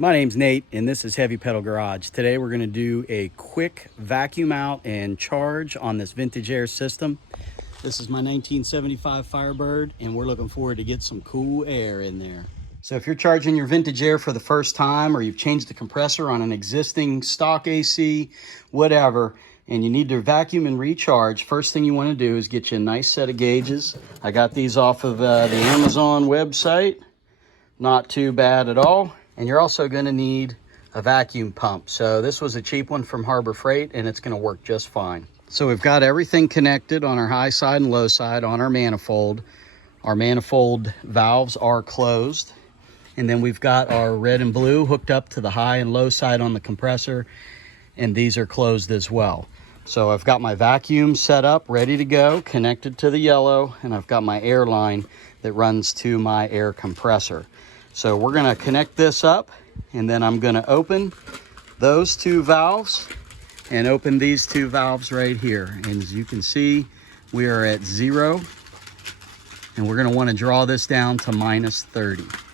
My name's Nate and this is Heavy Pedal Garage. Today we're going to do a quick vacuum out and charge on this vintage air system. This is my 1975 Firebird and we're looking forward to get some cool air in there. So if you're charging your vintage air for the first time, or you've changed the compressor on an existing stock AC, whatever, and you need to vacuum and recharge, first thing you want to do is get you a nice set of gauges. I got these off of the Amazon website. Not too bad at all. And you're also going to need a vacuum pump. So this was a cheap one from Harbor Freight and it's going to work just fine. So we've got everything connected on our high side and low side on our manifold. Our manifold valves are closed. And then we've got our red and blue hooked up to the high and low side on the compressor. And these are closed as well. So I've got my vacuum set up, ready to go, connected to the yellow. And I've got my air line that runs to my air compressor. So we're going to connect this up, and then I'm going to open those two valves and open these two valves right here. And as you can see, we are at 0, and we're going to want to draw this down to -30.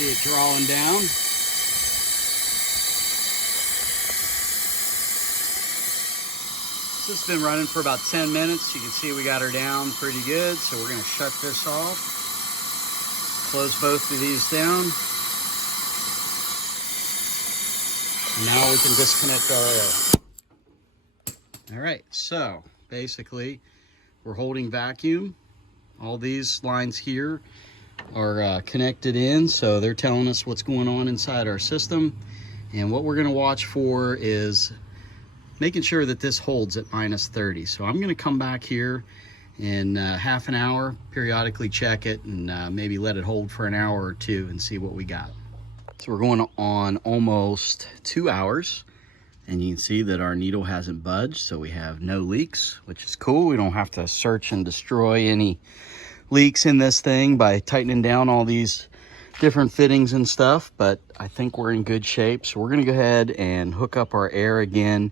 See it drawing down. This has been running for about 10 minutes. You can see we got her down pretty good. So we're going to shut this off. Close both of these down. And now we can disconnect our air. All right, so basically we're holding vacuum. All these lines here are connected in, so they're telling us what's going on inside our system. And what we're going to watch for is making sure that this holds at -30. So I'm going to come back here in half an hour, periodically check it, and maybe let it hold for an hour or two and see what we got. So we're going on almost 2 hours, and you can see that our needle hasn't budged, so we have no leaks, which is cool. We don't have to search and destroy any leaks in this thing by tightening down all these different fittings and stuff, but I think we're in good shape. So we're going to go ahead and hook up our air again,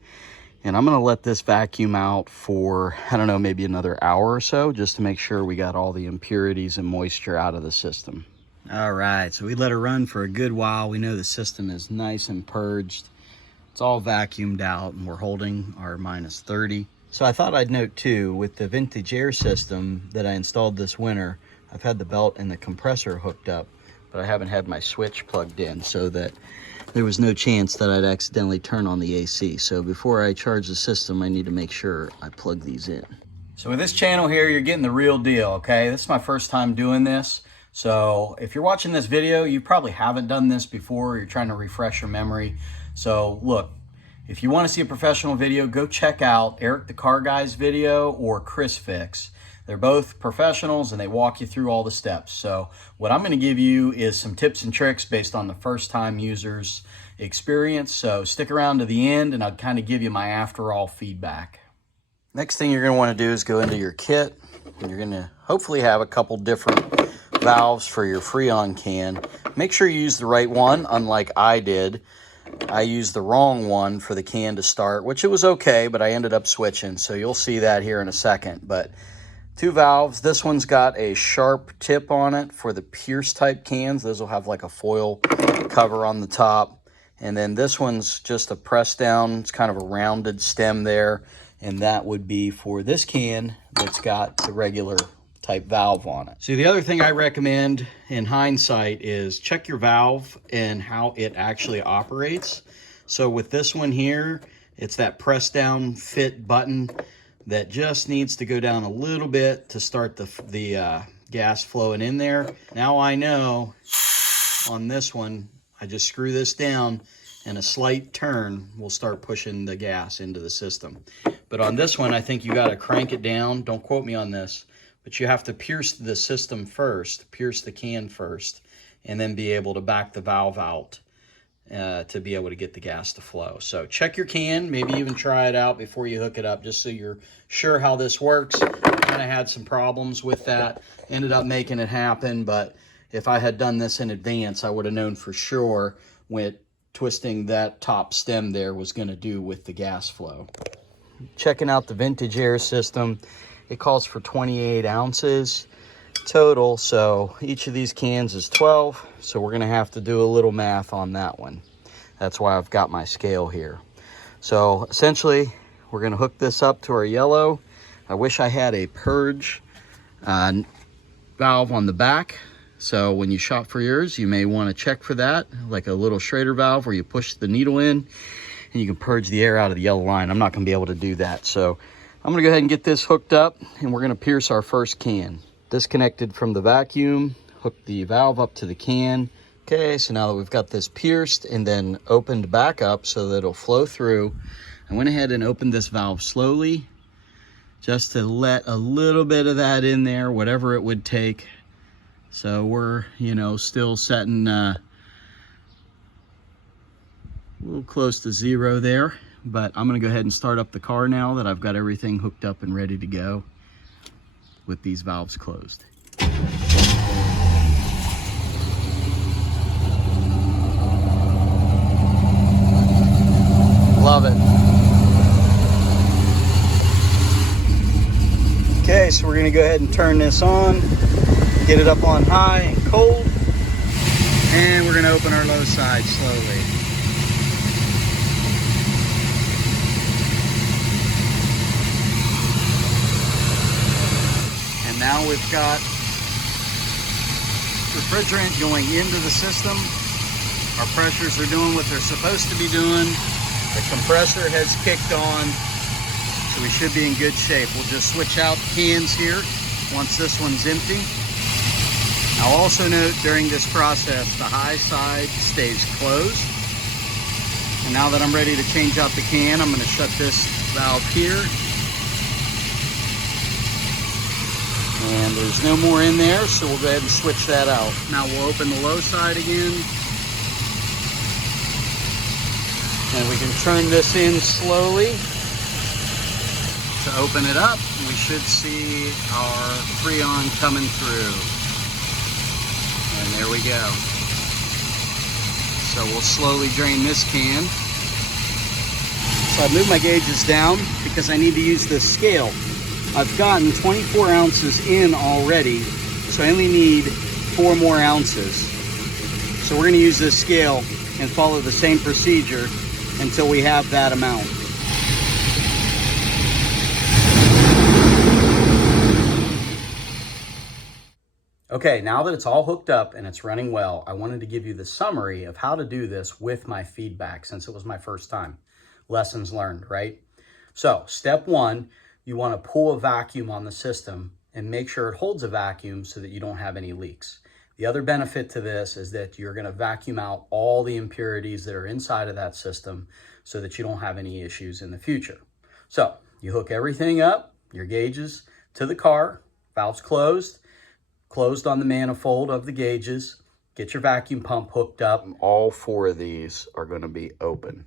and I'm going to let this vacuum out for, I don't know, maybe another hour or so, just to make sure we got all the impurities and moisture out of the system. All right, so we let her run for a good while. We know the system is nice and purged. It's all vacuumed out, and we're holding our -30. So I thought I'd note too, with the vintage air system that I installed this winter, I've had the belt and the compressor hooked up, but I haven't had my switch plugged in, so that there was no chance that I'd accidentally turn on the AC. So before I charge the system, I need to make sure I plug these in. So with this channel here, you're getting the real deal, okay? This is my first time doing this. So if you're watching this video, you probably haven't done this before, or you're trying to refresh your memory. So look, if you want to see a professional video, go check out Eric the Car Guy's video or Chris Fix. They're both professionals and they walk you through all the steps. So what I'm going to give you is some tips and tricks based on the first time user's experience. So stick around to the end and I'll kind of give you my after all feedback. Next thing you're going to want to do is go into your kit, and you're going to hopefully have a couple different valves for your freon can. Make sure you use the right one, unlike I did. I used the wrong one for the can to start, which it was okay, but I ended up switching. So you'll see that here in a second. But 2 valves. This one's got a sharp tip on it for the Pierce type cans. Those will have like a foil cover on the top. And then this one's just a press down. It's kind of a rounded stem there. And that would be for this can that's got the regular type valve on it. So the other thing I recommend in hindsight is check your valve and how it actually operates. So with this one here, it's that press down fit button that just needs to go down a little bit to start the gas flowing in there. Now I know on this one, I just screw this down and a slight turn will start pushing the gas into the system. But on this one, I think you got to crank it down. Don't quote me on this. But you have to pierce the system first, pierce the can first, and then be able to back the valve out to be able to get the gas to flow. So check your can, maybe even try it out before you hook it up, just so you're sure how this works. Kind of had some problems with that, ended up making it happen, but if I had done this in advance, I would have known for sure what twisting that top stem there was going to do with the gas flow. Checking out the vintage air system, it calls for 28 ounces total, so each of these cans is 12, so we're going to have to do a little math on that one. That's why I've got my scale here. So essentially we're going to hook this up to our yellow. I wish I had a purge valve on the back, so when you shop for yours you may want to check for that, like a little Schrader valve where you push the needle in and you can purge the air out of the yellow line. I'm not going to be able to do that, so I'm going to go ahead and get this hooked up, and we're going to pierce our first can. Disconnected from the vacuum, hook the valve up to the can. Okay, so now that we've got this pierced and then opened back up so that it'll flow through, I went ahead and opened this valve slowly just to let a little bit of that in there, whatever it would take. So we're, you know, still setting a little close to zero there, but I'm gonna go ahead and start up the car now that I've got everything hooked up and ready to go with these valves closed. Love it. Okay, so we're gonna go ahead and turn this on, get it up on high and cold, and we're gonna open our low side slowly. And now we've got refrigerant going into the system. Our pressures are doing what they're supposed to be doing. The compressor has kicked on, so we should be in good shape. We'll just switch out cans here once this one's empty. I'll also note during this process, the high side stays closed. And now that I'm ready to change out the can, I'm going to shut this valve here. And there's no more in there, so we'll go ahead and switch that out. Now we'll open the low side again. And we can turn this in slowly to open it up. We should see our freon coming through. And there we go. So we'll slowly drain this can. So I moved my gauges down because I need to use this scale. I've gotten 24 ounces in already, so I only need 4 more ounces. So we're going to use this scale and follow the same procedure until we have that amount. Okay, now that it's all hooked up and it's running well, I wanted to give you the summary of how to do this with my feedback since it was my first time. Lessons learned, right? So, step 1, you want to pull a vacuum on the system and make sure it holds a vacuum so that you don't have any leaks. The other benefit to this is that you're going to vacuum out all the impurities that are inside of that system so that you don't have any issues in the future. So you hook everything up, your gauges, to the car, valves closed on the manifold of the gauges, get your vacuum pump hooked up. All 4 of these are going to be open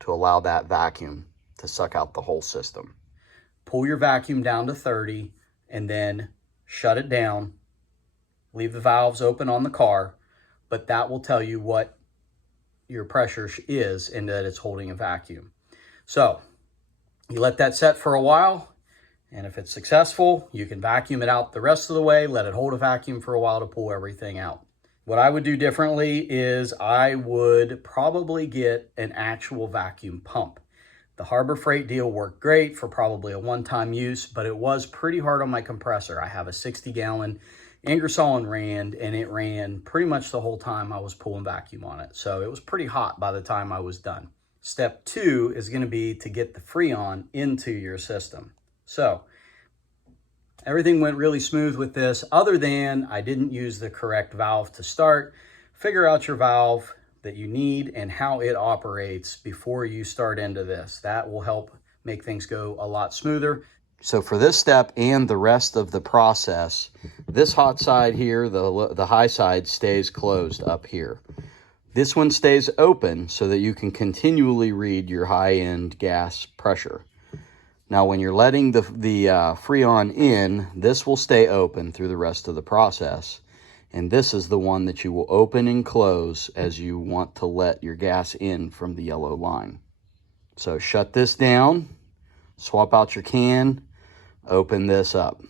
to allow that vacuum to suck out the whole system. Pull your vacuum down to 30 and then shut it down. Leave the valves open on the car, but that will tell you what your pressure is and that it's holding a vacuum. So you let that set for a while, and if it's successful, you can vacuum it out the rest of the way, let it hold a vacuum for a while to pull everything out. What I would do differently is I would probably get an actual vacuum pump. The Harbor Freight deal worked great for probably a one-time use, but it was pretty hard on my compressor. I have a 60-gallon Ingersoll and Rand, and it ran pretty much the whole time I was pulling vacuum on it. So it was pretty hot by the time I was done. Step 2 is going to be to get the freon into your system. So everything went really smooth with this, other than I didn't use the correct valve to start. Figure out your valve that you need and how it operates before you start into this. That will help make things go a lot smoother. So for this step and the rest of the process, this hot side here, the high side, stays closed up here. This one stays open so that you can continually read your high-end gas pressure. Now when you're letting the freon in, this will stay open through the rest of the process. And this is the one that you will open and close as you want to let your gas in from the yellow line. So shut this down, swap out your can, open this up.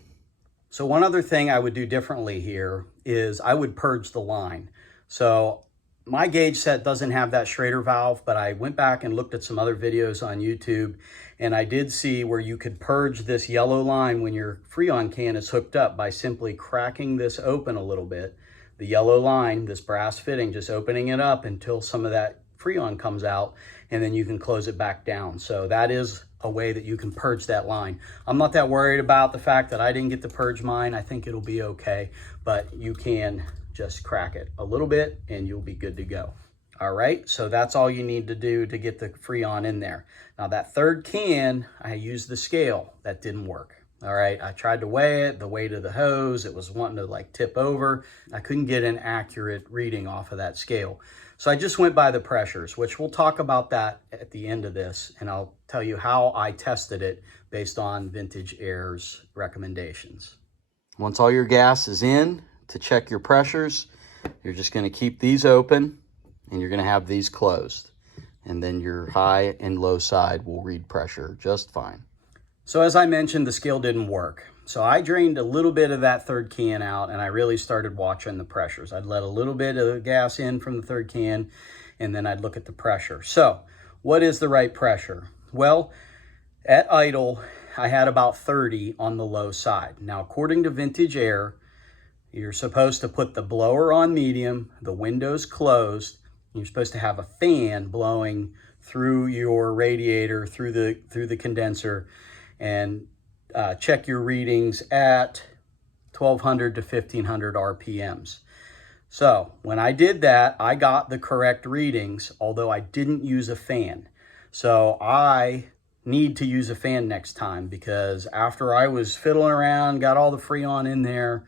So one other thing I would do differently here is I would purge the line. So my gauge set doesn't have that Schrader valve, but I went back and looked at some other videos on YouTube, and I did see where you could purge this yellow line when your freon can is hooked up by simply cracking this open a little bit. The yellow line, this brass fitting, just opening it up until some of that freon comes out, and then you can close it back down. So that is a way that you can purge that line. I'm not that worried about the fact that I didn't get to purge mine. I think it'll be okay, but you can just crack it a little bit and you'll be good to go. All right, so that's all you need to do to get the freon in there. Now that third can, I used the scale. That didn't work. All right, I tried to weigh it, the weight of the hose, it was wanting to like tip over. I couldn't get an accurate reading off of that scale. So I just went by the pressures, which we'll talk about that at the end of this, and I'll tell you how I tested it based on Vintage Air's recommendations. Once all your gas is in, to check your pressures, you're just going to keep these open and you're going to have these closed. And then your high and low side will read pressure just fine. So as I mentioned, the scale didn't work. So I drained a little bit of that third can out and I really started watching the pressures. I'd let a little bit of gas in from the third can and then I'd look at the pressure. So what is the right pressure? Well, at idle, I had about 30 on the low side. Now, according to Vintage Air, you're supposed to put the blower on medium, the windows closed. You're supposed to have a fan blowing through your radiator, through the condenser, and check your readings at 1200 to 1500 RPMs. So when I did that, I got the correct readings, although I didn't use a fan. So I need to use a fan next time, because after I was fiddling around, got all the freon in there,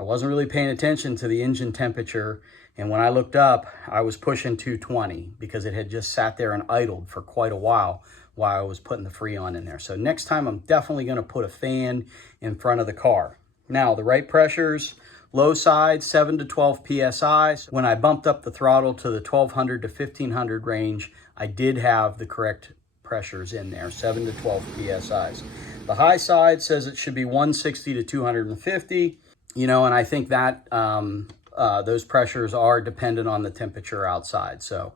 I wasn't really paying attention to the engine temperature. And when I looked up, I was pushing 220 because it had just sat there and idled for quite a while I was putting the freon in there. So next time I'm definitely going to put a fan in front of the car. Now the right pressures, low side 7 to 12 PSI. When I bumped up the throttle to the 1200 to 1500 range, I did have the correct pressures in there, 7 to 12 PSIs. The high side says it should be 160 to 250. You know, and I think that those pressures are dependent on the temperature outside. So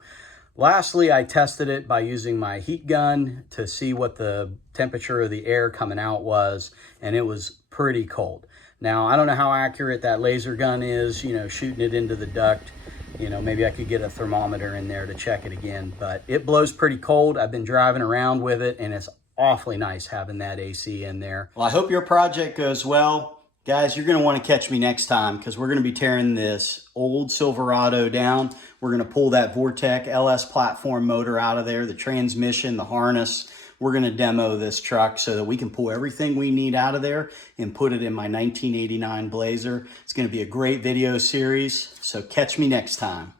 lastly, I tested it by using my heat gun to see what the temperature of the air coming out was, and it was pretty cold. Now, I don't know how accurate that laser gun is, you know, shooting it into the duct. You know, maybe I could get a thermometer in there to check it again, but it blows pretty cold. I've been driving around with it, and it's awfully nice having that AC in there. Well, I hope your project goes well. Guys, you're going to want to catch me next time, because we're going to be tearing this old Silverado down. We're going to pull that Vortec LS platform motor out of there, the transmission, the harness. We're going to demo this truck so that we can pull everything we need out of there and put it in my 1989 Blazer. It's going to be a great video series, so catch me next time.